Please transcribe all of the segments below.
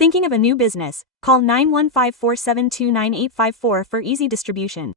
Thinking of a new business? Call 915-472-9854 for easy distribution.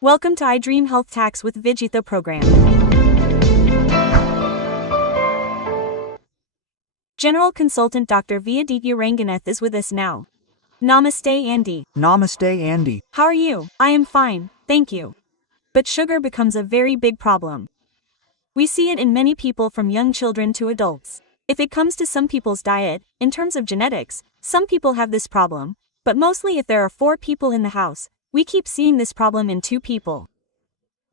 Welcome to iDream Health Tax with Vijitha program. General Consultant Dr. Adithya Ranganeth is with us now. Namaste, Andy. Namaste, Andy. How are you? I am fine, thank you. But sugar becomes a very big problem. We see it in many people from young children to adults. If it comes to some people's diet, in terms of genetics, some people have this problem, but mostly if there are 4 people in the house, we keep seeing this problem in 2 people.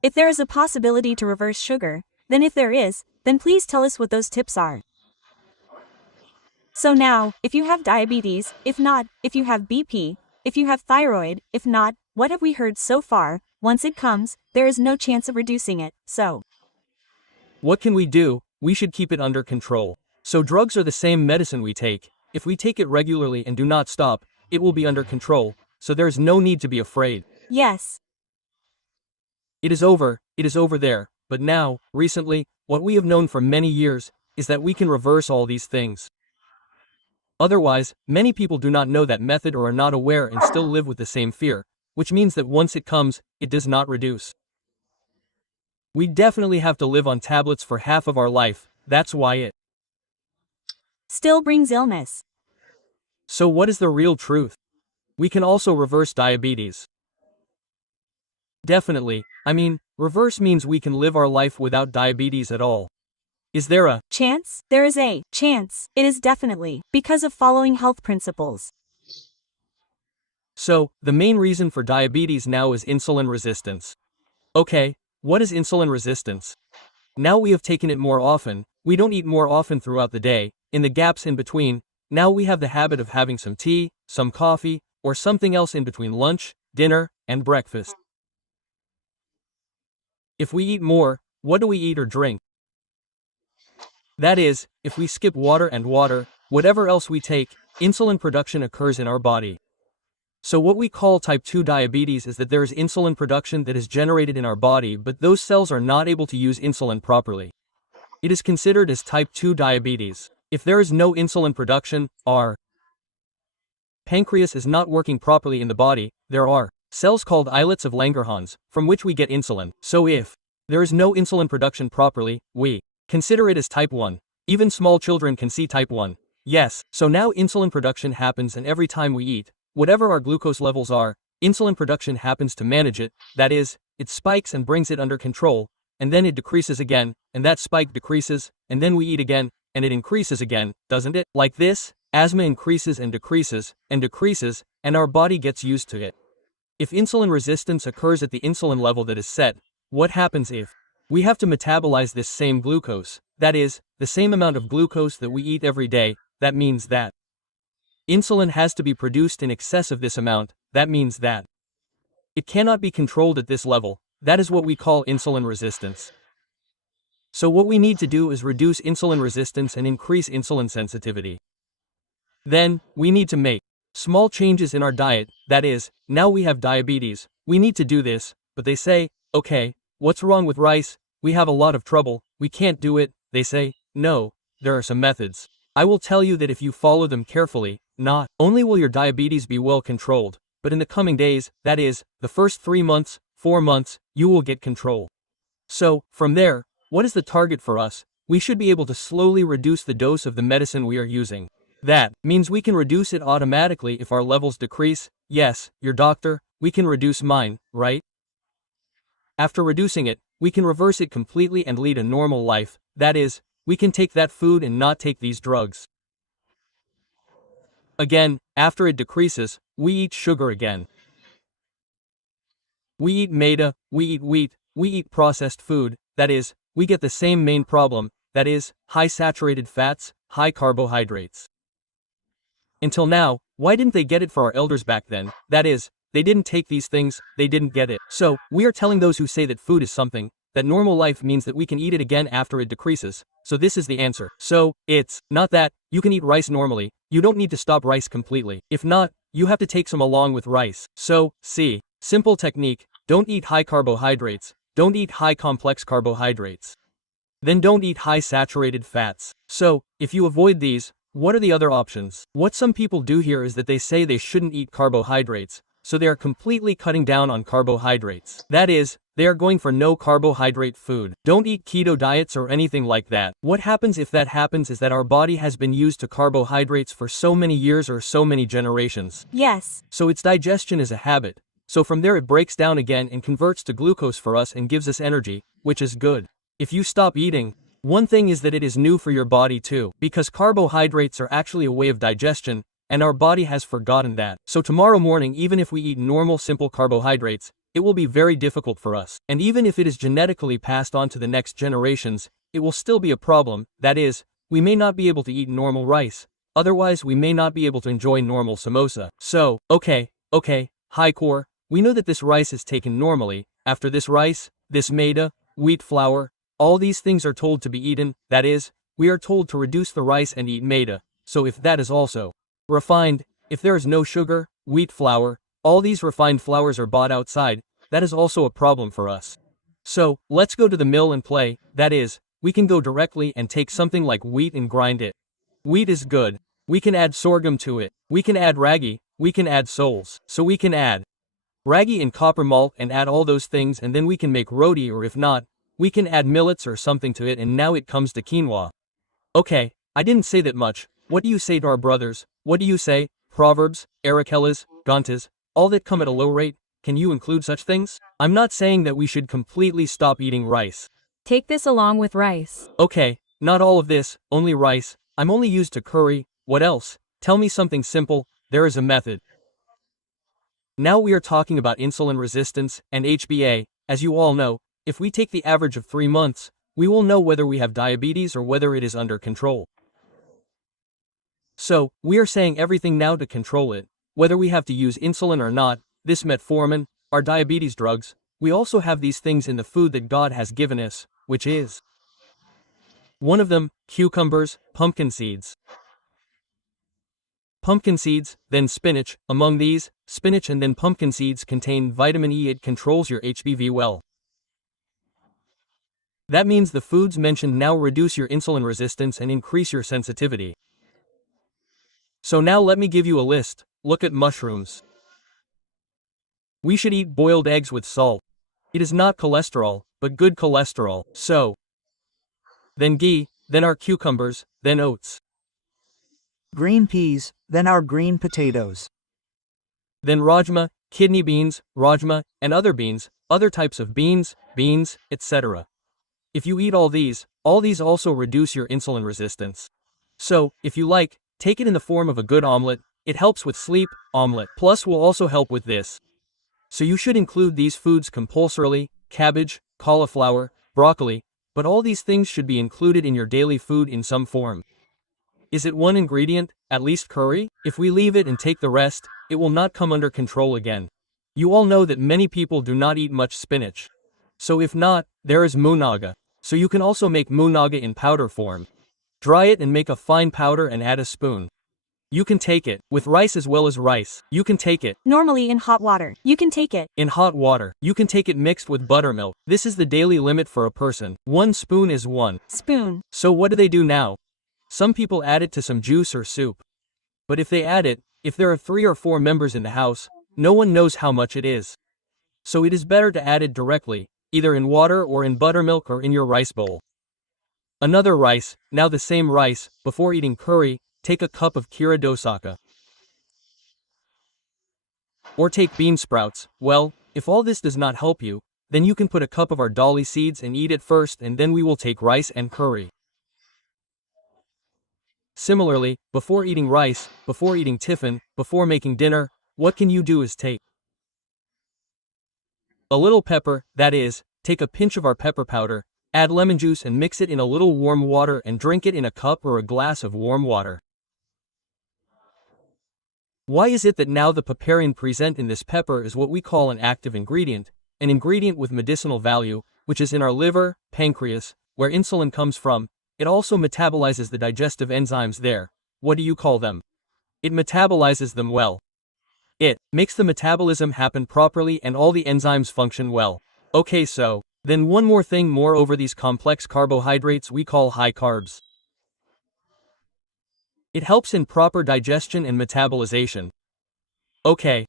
If there is a possibility to reverse sugar, then if there is, then please tell us what those tips are. So now, if you have diabetes, if not, if you have BP, if you have thyroid, if not, what have we heard so far? Once it comes, there is no chance of reducing it, so what can we do? We should keep it under control. So drugs are the same medicine we take. If we take it regularly and do not stop, it will be under control, so there is no need to be afraid. Yes. It is over there, but now, recently, what we have known for many years, is that we can reverse all these things. Otherwise, many people do not know that method or are not aware and still live with the same fear, which means that once it comes, it does not reduce. We definitely have to live on tablets for half of our life, that's why it still brings illness. So what is the real truth? We can also reverse diabetes. Definitely, reverse means we can live our life without diabetes at all. Is there a chance? There is a chance. It is definitely because of following health principles. So, the main reason for diabetes now is insulin resistance. Okay, what is insulin resistance? Now we have taken it more often, we don't eat more often throughout the day, in the gaps in between, now we have the habit of having some tea, some coffee, or something else in between lunch, dinner, and breakfast. If we eat more, what do we eat or drink? That is, if we skip water and water, whatever else we take, insulin production occurs in our body. So what we call type 2 diabetes is that there is insulin production that is generated in our body, but those cells are not able to use insulin properly. It is considered as type 2 diabetes. If there is no insulin production, our pancreas is not working properly in the body, there are cells called islets of Langerhans, from which we get insulin. So if there is no insulin production properly, we consider it as type 1. Even small children can see type 1. Yes, so now insulin production happens, and every time we eat, whatever our glucose levels are, insulin production happens to manage it, that is, it spikes and brings it under control, and then it decreases again, and that spike decreases, and then we eat again, and it increases again, doesn't it? Like this, asthma increases and decreases, and our body gets used to it. If insulin resistance occurs at the insulin level that is set, what happens if we have to metabolize this same glucose, that is, the same amount of glucose that we eat every day? That means that insulin has to be produced in excess of this amount, that means that it cannot be controlled at this level, that is what we call insulin resistance. So what we need to do is reduce insulin resistance and increase insulin sensitivity. Then, we need to make small changes in our diet, that is, now we have diabetes, we need to do this, but they say, okay, what's wrong with rice? We have a lot of trouble, we can't do it. They say, no, there are some methods. I will tell you that if you follow them carefully, not only will your diabetes be well controlled, but in the coming days, that is, the first 3 months, 4 months, you will get control. So, from there, what is the target for us? We should be able to slowly reduce the dose of the medicine we are using. That means we can reduce it automatically if our levels decrease. Yes, your doctor, we can reduce mine, right? After reducing it, we can reverse it completely and lead a normal life, that is, we can take that food and not take these drugs. Again, after it decreases, we eat sugar again. We eat maida, we eat wheat, we eat processed food, that is, we get the same main problem, that is, high saturated fats, high carbohydrates. Until now, why didn't they get it for our elders back then? That is, they didn't take these things, they didn't get it. So, we are telling those who say that food is something, that normal life means that we can eat it again after it decreases. So this is the answer. So, it's not that you can eat rice normally, you don't need to stop rice completely. If not, you have to take some along with rice. So, see, simple technique, don't eat high carbohydrates, don't eat high complex carbohydrates. Then don't eat high saturated fats. So, if you avoid these, what are the other options? What some people do here is that they say they shouldn't eat carbohydrates, so they are completely cutting down on carbohydrates. That is, they are going for no carbohydrate food. Don't eat keto diets or anything like that. What happens if that happens is that our body has been used to carbohydrates for so many years or so many generations. Yes. So its digestion is a habit. So from there it breaks down again and converts to glucose for us and gives us energy, which is good. If you stop eating, one thing is that it is new for your body too, because carbohydrates are actually a way of digestion, and our body has forgotten that. So tomorrow morning, even if we eat normal simple carbohydrates, it will be very difficult for us. And even if it is genetically passed on to the next generations, it will still be a problem. That is, we may not be able to eat normal rice. Otherwise, we may not be able to enjoy normal samosa. So, okay, high core, we know that this rice is taken normally. After this rice, this maida, wheat flour, all these things are told to be eaten. That is, we are told to reduce the rice and eat maida. So if that is also refined, if there is no sugar, wheat flour, all these refined flours are bought outside, that is also a problem for us. So, let's go to the mill and play. That is, we can go directly and take something like wheat and grind it. Wheat is good. We can add sorghum to it. We can add ragi. We can add soles. So we can add ragi and copper malt and add all those things, and then we can make roti, or if not, we can add millets or something to it, and now it comes to quinoa. Okay, I didn't say that much. What do you say to our brothers? What do you say? Proverbs, Arakellas, Gantas, all that come at a low rate? Can you include such things? I'm not saying that we should completely stop eating rice. Take this along with rice. Okay, not all of this, only rice. I'm only used to curry. What else? Tell me something simple. There is a method. Now we are talking about insulin resistance and HbA. As you all know, if we take the average of 3 months, we will know whether we have diabetes or whether it is under control. So, we are saying everything now to control it, whether we have to use insulin or not, this metformin, our diabetes drugs. We also have these things in the food that God has given us, which is one of them, cucumbers, pumpkin seeds. Pumpkin seeds, then spinach. Among these, spinach and then pumpkin seeds contain vitamin E. It controls your HbV well. That means the foods mentioned now reduce your insulin resistance and increase your sensitivity. So now let me give you a list. Look at mushrooms. We should eat boiled eggs with salt. It is not cholesterol, but good cholesterol. So, then ghee, then our cucumbers, then oats. Green peas, then our green potatoes. Then rajma, kidney beans, rajma, and other beans, other types of beans, etc. If you eat all these also reduce your insulin resistance. So, if you like, take it in the form of a good omelet. It helps with sleep. Omelet plus will also help with this. So you should include these foods compulsorily: cabbage, cauliflower, broccoli, but all these things should be included in your daily food in some form. Is it one ingredient, at least curry? If we leave it and take the rest, it will not come under control again. You all know that many people do not eat much spinach. So if not, there is munaga. So you can also make munaga in powder form. Dry it and make a fine powder and add a spoon. You can take it with rice as well as rice. You can take it Normally in hot water. You can take it in hot water. You can take it mixed with buttermilk. This is the daily limit for a person. 1 spoon is 1 spoon. So what do they do now? Some people add it to some juice or soup. But if they add it, if there are 3 or 4 members in the house, no one knows how much it is. So it is better to add it directly, either in water or in buttermilk or in your rice bowl. Another rice, now the same rice. Before eating curry, take a cup of kira dosaka. Or take bean sprouts. Well, if all this does not help you, then you can put a cup of our dolly seeds and eat it first, and then we will take rice and curry. Similarly, before eating rice, before eating tiffin, before making dinner, what can you do is take a little pepper, that is, take a pinch of our pepper powder, add lemon juice and mix it in a little warm water and drink it in a cup or a glass of warm water. Why is it that now the piperine present in this pepper is what we call an active ingredient, an ingredient with medicinal value, which is in our liver, pancreas, where insulin comes from? It also metabolizes the digestive enzymes there. What do you call them? It metabolizes them well. It makes the metabolism happen properly and all the enzymes function well. Okay, so Then one more thing more over these complex carbohydrates we call high carbs. It helps in proper digestion and metabolization. Okay.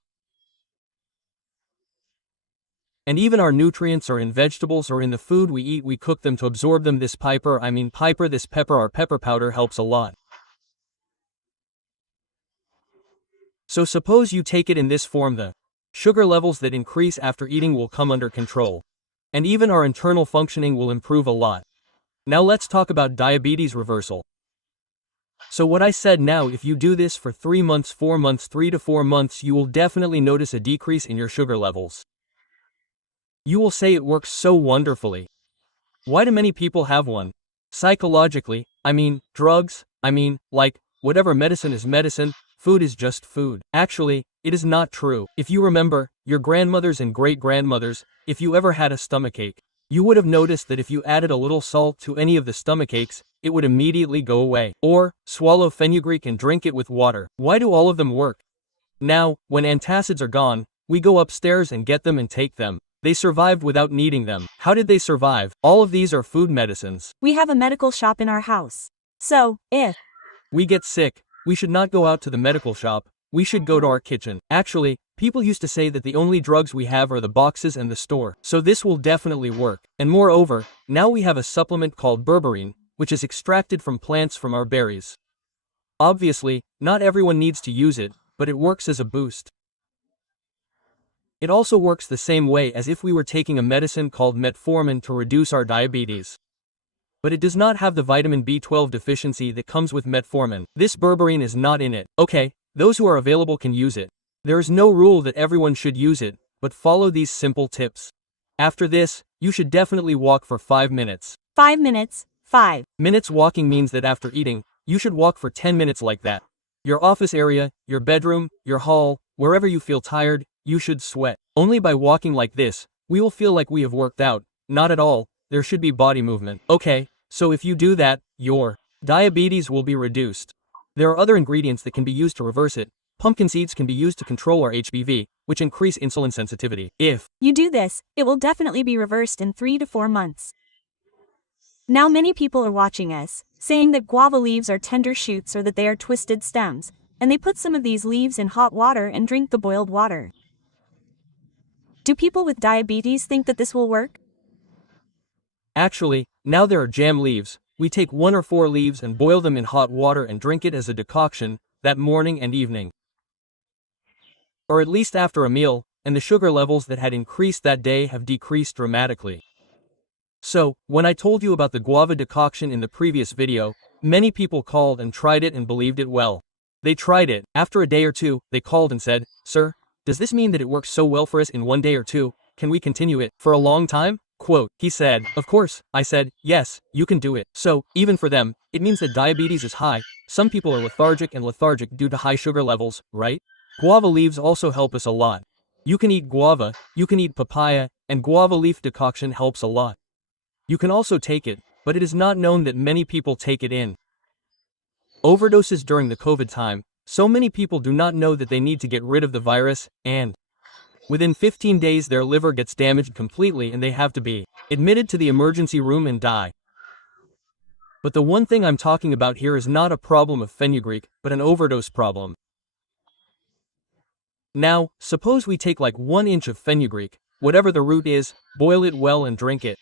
And even our nutrients are in vegetables or in the food we eat, we cook them to absorb them. This pepper, our pepper powder helps a lot. So suppose you take it in this form, the sugar levels that increase after eating will come under control. And even our internal functioning will improve a lot. Now let's talk about diabetes reversal. So what I said now, if you do this for 3 months, 4 months, 3 to 4 months, you will definitely notice a decrease in your sugar levels. You will say it works so wonderfully. Why do many people have one? Psychologically, drugs, whatever medicine is medicine, food is just food. Actually, it is not true. If you remember, your grandmothers and great-grandmothers, if you ever had a stomachache, you would have noticed that if you added a little salt to any of the stomachaches, it would immediately go away. Or, swallow fenugreek and drink it with water. Why do all of them work? Now, when antacids are gone, we go upstairs and get them and take them. They survived without needing them. How did they survive? All of these are food medicines. We have a medical shop in our house. So, if we get sick, we should not go out to the medical shop, we should go to our kitchen. Actually, people used to say that the only drugs we have are the boxes and the store. So this will definitely work. And moreover, now we have a supplement called berberine, which is extracted from plants from our berries. Obviously, not everyone needs to use it, but it works as a boost. It also works the same way as if we were taking a medicine called metformin to reduce our diabetes. But it does not have the vitamin B12 deficiency that comes with metformin. This berberine is not in it. Okay, those who are available can use it. There is no rule that everyone should use it, but follow these simple tips. After this, you should definitely walk for 5 minutes. 5 minutes, 5 minutes walking means that after eating, you should walk for 10 minutes like that. Your office area, your bedroom, your hall, wherever you feel tired, you should sweat. Only by walking like this, we will feel like we have worked out. Not at all, there should be body movement. Okay, so if you do that, your diabetes will be reduced. There are other ingredients that can be used to reverse it. Pumpkin seeds can be used to control our HBV, which increase insulin sensitivity. If you do this, it will definitely be reversed in 3 to 4 months. Now many people are watching us, saying that guava leaves are tender shoots or that they are twisted stems, and they put some of these leaves in hot water and drink the boiled water. Do people with diabetes think that this will work? Actually, now there are jam leaves. We take 1 or 4 leaves and boil them in hot water and drink it as a decoction, that morning and evening. Or at least after a meal, and the sugar levels that had increased that day have decreased dramatically. So, when I told you about the guava decoction in the previous video, many people called and tried it and believed it well. They tried it. After a day or two, they called and said, "Sir, does this mean that it works so well for us in 1 day or 2? Can we continue it for a long time?" Quote, he said, "Of course." I said, "Yes, you can do it." So, even for them, it means that diabetes is high. Some people are lethargic due to high sugar levels, right? Guava leaves also help us a lot. You can eat guava, you can eat papaya, and guava leaf decoction helps a lot. You can also take it, but it is not known that many people take it in overdoses during the COVID time. So many people do not know that they need to get rid of the virus, and within 15 days their liver gets damaged completely and they have to be admitted to the emergency room and die. But the one thing I'm talking about here is not a problem of fenugreek, but an overdose problem. Now, suppose we take like 1 inch of fenugreek, whatever the root is, boil it well and drink it.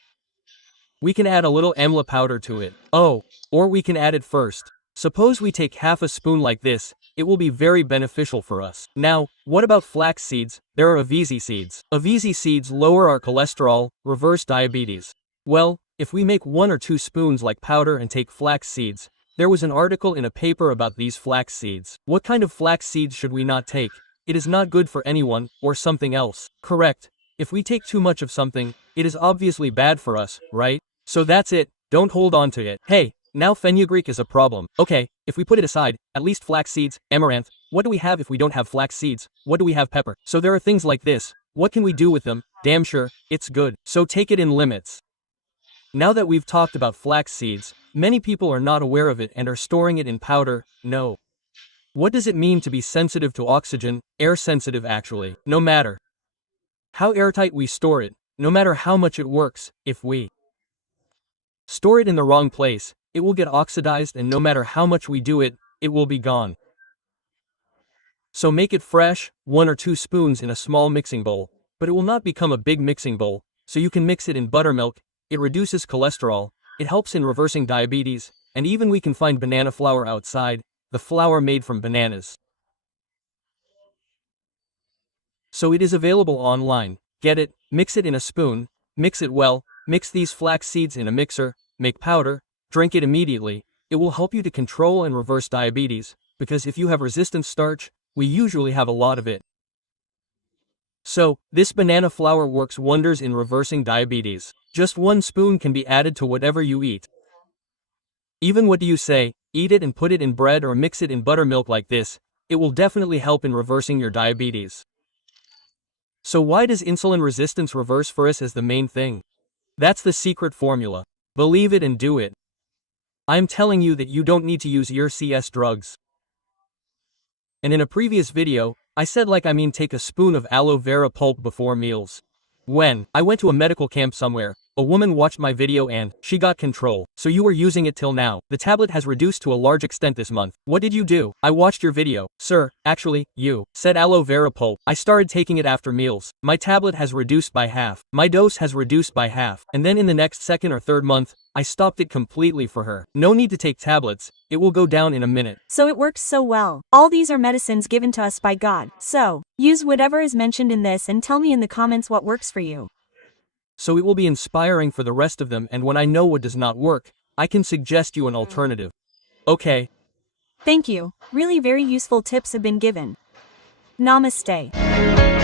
We can add a little amla powder to it. Oh, or we can add it first. Suppose we take half a spoon like this, it will be very beneficial for us. Now, what about flax seeds? There are avisi seeds. Avisi seeds lower our cholesterol, reverse diabetes. Well, if we make 1 or 2 spoons like powder and take flax seeds, there was an article in a paper about these flax seeds. What kind of flax seeds should we not take? It is not good for anyone, or something else. Correct. If we take too much of something, it is obviously bad for us, right? So that's it, don't hold on to it. Hey, now fenugreek is a problem. Okay, if we put it aside, at least flax seeds, amaranth. What do we have if we don't have flax seeds? What do we have? Pepper. So there are things like this. What can we do with them? Damn sure, it's good. So take it in limits. Now that we've talked about flax seeds, many people are not aware of it and are storing it in powder. No. What does it mean to be sensitive to oxygen? Air sensitive actually. No matter how airtight we store it, no matter how much it works. If we store it in the wrong place, it will get oxidized, and no matter how much we do it, it will be gone. So make it fresh, 1 or 2 spoons in a small mixing bowl, but it will not become a big mixing bowl, so you can mix it in buttermilk. It reduces cholesterol, it helps in reversing diabetes, and even we can find banana flour outside, the flour made from bananas. So it is available online. Get it, mix it in a spoon, mix it well, mix these flax seeds in a mixer, make powder, drink it immediately. It will help you to control and reverse diabetes, because if you have resistant starch, we usually have a lot of it. So, this banana flour works wonders in reversing diabetes. Just 1 spoon can be added to whatever you eat. Even what do you say, eat it and put it in bread or mix it in buttermilk like this, it will definitely help in reversing your diabetes. So why does insulin resistance reverse for us as the main thing? That's the secret formula. Believe it and do it. I'm telling you that you don't need to use your CS drugs. And in a previous video, I said take a spoon of aloe vera pulp before meals. When I went to a medical camp somewhere, a woman watched my video and she got control. So you were using it till now. The tablet has reduced to a large extent this month. What did you do? I watched your video. Sir, actually, you said aloe vera pulp. I started taking it after meals. My tablet has reduced by half. My dose has reduced by half. And then in the next 2nd or 3rd month, I stopped it completely for her. No need to take tablets. It will go down in a minute. So it works so well. All these are medicines given to us by God. So, use whatever is mentioned in this and tell me in the comments what works for you. So it will be inspiring for the rest of them, and when I know what does not work, I can suggest you an alternative. Okay. Thank you. Really very useful tips have been given. Namaste.